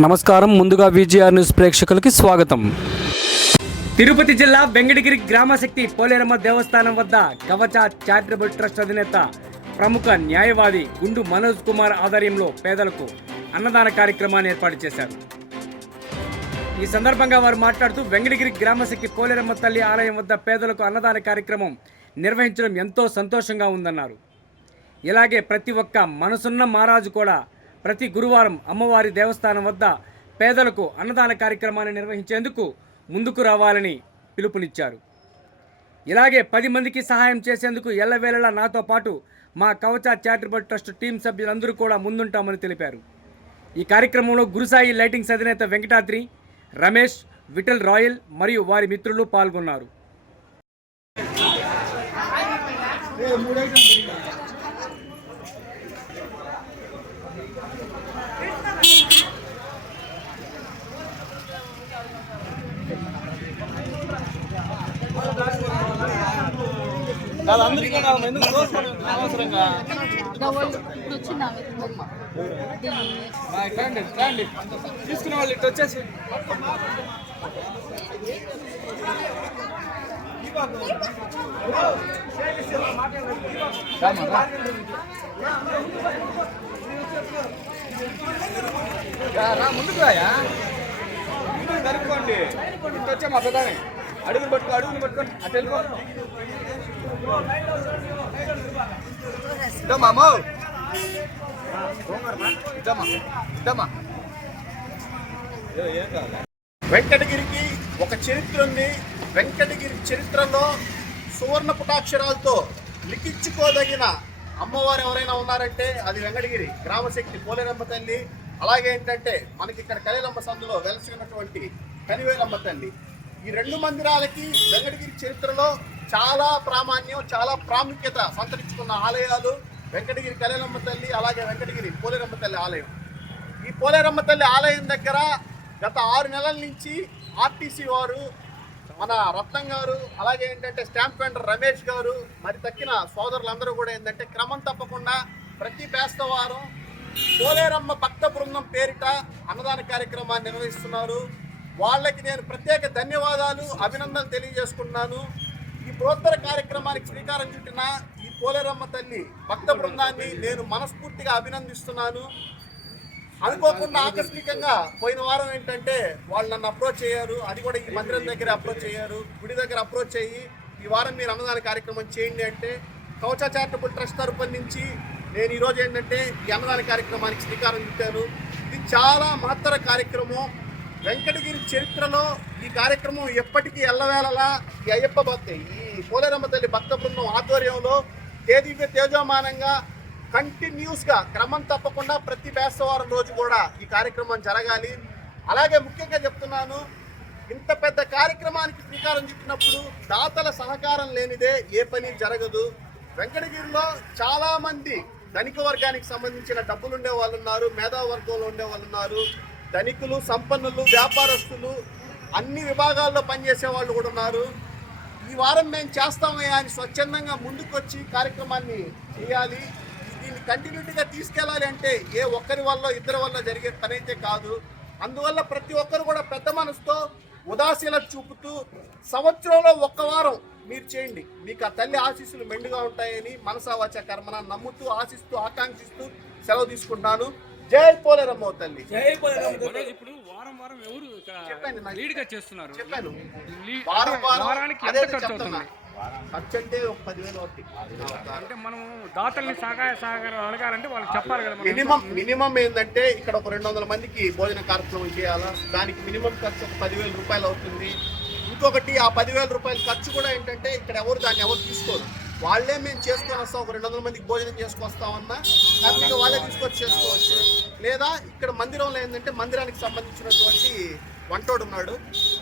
నమస్కారం. ముందుగా VGR news ప్రేక్షకులకి స్వాగతం. తిరుపతి జిల్లా వెంకటగిరి గ్రామశక్తి పోలేరమ్మ దేవస్థానం వద్ద కవచ చారిటబుల్ ట్రస్ట్ అధినేత ప్రముఖ న్యాయవాది గుండు మనోజ్ కుమార్ ఆధ్వర్యంలో పేదలకు అన్నదాన కార్యక్రమాన్ని ఏర్పాటు చేశారు. ఈ సందర్భంగా వారు మాట్లాడుతూ వెంకటగిరి గ్రామశక్తి పోలేరమ్మ తల్లి ఆలయం వద్ద పేదలకు అన్నదాన కార్యక్రమం నిర్వహించడం ఎంతో సంతోషంగా ఉందన్నారు. ఇలాగే ప్రతి ఒక్క మనసున్న మహారాజు కూడా ప్రతి గురువారం అమ్మవారి దేవస్థానం వద్ద పేదలకు అన్నదాన కార్యక్రమాన్ని నిర్వహించేందుకు ముందుకు రావాలని పిలుపునిచ్చారు. ఇలాగే 10 మందికి సహాయం చేసేందుకు ఎల్లవేళలా నాతో పాటు మా కవచ చారిటబుల్ ట్రస్ట్ టీం సభ్యులందరూ కూడా ముందుంటామని తెలిపారు. ఈ కార్యక్రమంలో గురుసాయి లైటింగ్స్ అధినేత వెంకటాద్రి, రమేష్, విఠల్ రాయల్ మరియు వారి మిత్రులు పాల్గొన్నారు. తీసుకునే వాళ్ళు ఇటు వచ్చేసి ముందుకు రాయా, జరుపుకోండి. ఇటు వచ్చే మా పెద్దాన్ని అడుగులు పట్టుకోండి అటు వెళ్ళిపో. వెంకటగిరికి ఒక చరిత్ర ఉంది. వెంకటగిరి చరిత్రలో సువర్ణ పుటాక్షరాలతో లిఖించుకోదగిన అమ్మవారు ఎవరైనా ఉన్నారంటే అది వెంకటగిరి గ్రామశక్తి పోలేరమ్మ తల్లి. అలాగే ఏంటంటే మనకి ఇక్కడ కలిలమ్మ సందులో వెలసినటువంటి కనివేలమ్మ తల్లి. ఈ 2 మందిరాలకి వెంకటగిరి చరిత్రలో చాలా ప్రామాణ్యం, చాలా ప్రాముఖ్యత సంతరించుకున్న ఆలయాలు వెంకటగిరి కలిలమ్మ తల్లి, అలాగే వెంకటగిరి పోలేరమ్మ తల్లి ఆలయం. ఈ పోలేరమ్మ తల్లి ఆలయం దగ్గర గత 6 నెలల నుంచి ఆర్టీసీ వారు, మన రత్నం గారు, అలాగే ఏంటంటే స్టాంప్ వెండర్ రమేష్ గారు, మరి తక్కిన సోదరులందరూ కూడా ఏంటంటే క్రమం తప్పకుండా ప్రతి బేస్తవారం పోలేరమ్మ భక్త బృందం పేరిట అన్నదాన కార్యక్రమాన్ని నిర్వహిస్తున్నారు. వాళ్ళకి నేను ప్రత్యేక ధన్యవాదాలు, అభినందనలు తెలియజేసుకుంటున్నాను. ఈ బృహత్తర కార్యక్రమానికి శ్రీకారం చుట్టిన ఈ పోలేరమ్మ తల్లి భక్త బృందాన్ని నేను మనస్ఫూర్తిగా అభినందిస్తున్నాను. అనుకోకుండా ఆకస్మికంగా పోయిన వారం ఏంటంటే వాళ్ళు నన్ను అప్రోచ్ అయ్యారు. అది కూడా ఈ మందిరం దగ్గర అప్రోచ్ అయ్యారు, గుడి దగ్గర అప్రోచ్ అయ్యి ఈ వారం మీరు అన్నదాన కార్యక్రమం చేయండి అంటే కవచ చారిటబుల్ ట్రస్ట్ తరపున నుంచి నేను ఈరోజు ఏంటంటే ఈ అన్నదాన కార్యక్రమానికి శ్రీకారం చుట్టాను. ఇది చాలా మహత్తర కార్యక్రమం. వెంకటగిరి చరిత్రలో ఈ కార్యక్రమం ఎప్పటికీ ఎల్లవేళలా ఈ అయ్యప్ప భక్త, ఈ పోలేరమ్మ తల్లి భక్త బృందం ఆధ్వర్యంలో తేజోమానంగా కంటిన్యూస్గా క్రమం తప్పకుండా ప్రతి బేస్తవారం రోజు కూడా ఈ కార్యక్రమం జరగాలి. అలాగే ముఖ్యంగా చెప్తున్నాను, ఇంత పెద్ద కార్యక్రమానికి శ్రీకారం చుట్టినప్పుడు దాతల సహకారం లేనిదే ఏ పని జరగదు. వెంకటగిరిలో చాలామంది ధనిక వర్గానికి సంబంధించిన డబ్బులు ఉండే వాళ్ళు ఉన్నారు, మేధావర్గంలో ఉండే వాళ్ళు ఉన్నారు, ధనికులు, సంపన్నులు, వ్యాపారస్తులు, అన్ని విభాగాల్లో పనిచేసే వాళ్ళు కూడా ఉన్నారు. ఈ వారం మేము చేస్తామయ్యా అని స్వచ్ఛందంగా ముందుకొచ్చి కార్యక్రమాన్ని చేయాలి. దీన్ని కంటిన్యూటీగా తీసుకెళ్ళాలి అంటే ఏ ఒక్కరి వల్ల ఇద్దరి వల్ల జరిగే పని అయితే కాదు. అందువల్ల ప్రతి ఒక్కరు కూడా పెద్ద మనసుతో ఉదాసీనత చూపుతూ సంవత్సరంలో ఒక్క వారం మీరు చేయండి. మీకు ఆ తల్లి ఆశీస్సులు మెండుగా ఉంటాయని మనసా వాచా కర్మన నమ్ముతూ, ఆశిస్తూ, ఆకాంక్షిస్తూ సెలవు తీసుకుంటాను. జై పోలేరమ్మ తల్లి. జై పోలేరమ్మ. ఇప్పుడు వారం వారం ఎవరు లీడ్ గా చేస్తున్నారు? చెప్పాను, వారానికి ఎంత ఖర్చు అవుతుంది? ఖర్చు అంటే 10,000 అవుతుంది. అంటే మనం దాతల్ని సహకారం అడగాలంటే వాళ్ళకి చెప్పాలి కదా. మినిమం ఏంటంటే ఇక్కడ ఒక 200 మందికి భోజన కార్యక్రమం చేయాలా, దానికి మినిమం ఖర్చు ఒక 10,000 రూపాయలు అవుతుంది. ఇంకొకటి ఆ 10,000 రూపాయల ఖర్చు కూడా ఏంటంటే ఇక్కడ దాన్ని ఎవరు తీసుకోరు. వాళ్ళే మేము చేసుకొని వస్తాం, ఒక 200 మందికి భోజనం చేసుకొస్తామన్నా హ్యాపీగా వాళ్ళే తీసుకొచ్చి చేసుకోవచ్చు. లేదా ఇక్కడ మందిరంలో ఏంటంటే మందిరానికి సంబంధించినటువంటి వంటోడు ఉన్నాడు,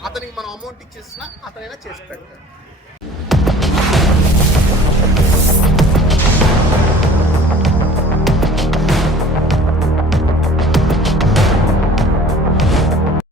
అతనికి మనం అమౌంట్ ఇచ్చేసినా అతనైనా చేసి పెడతాడు.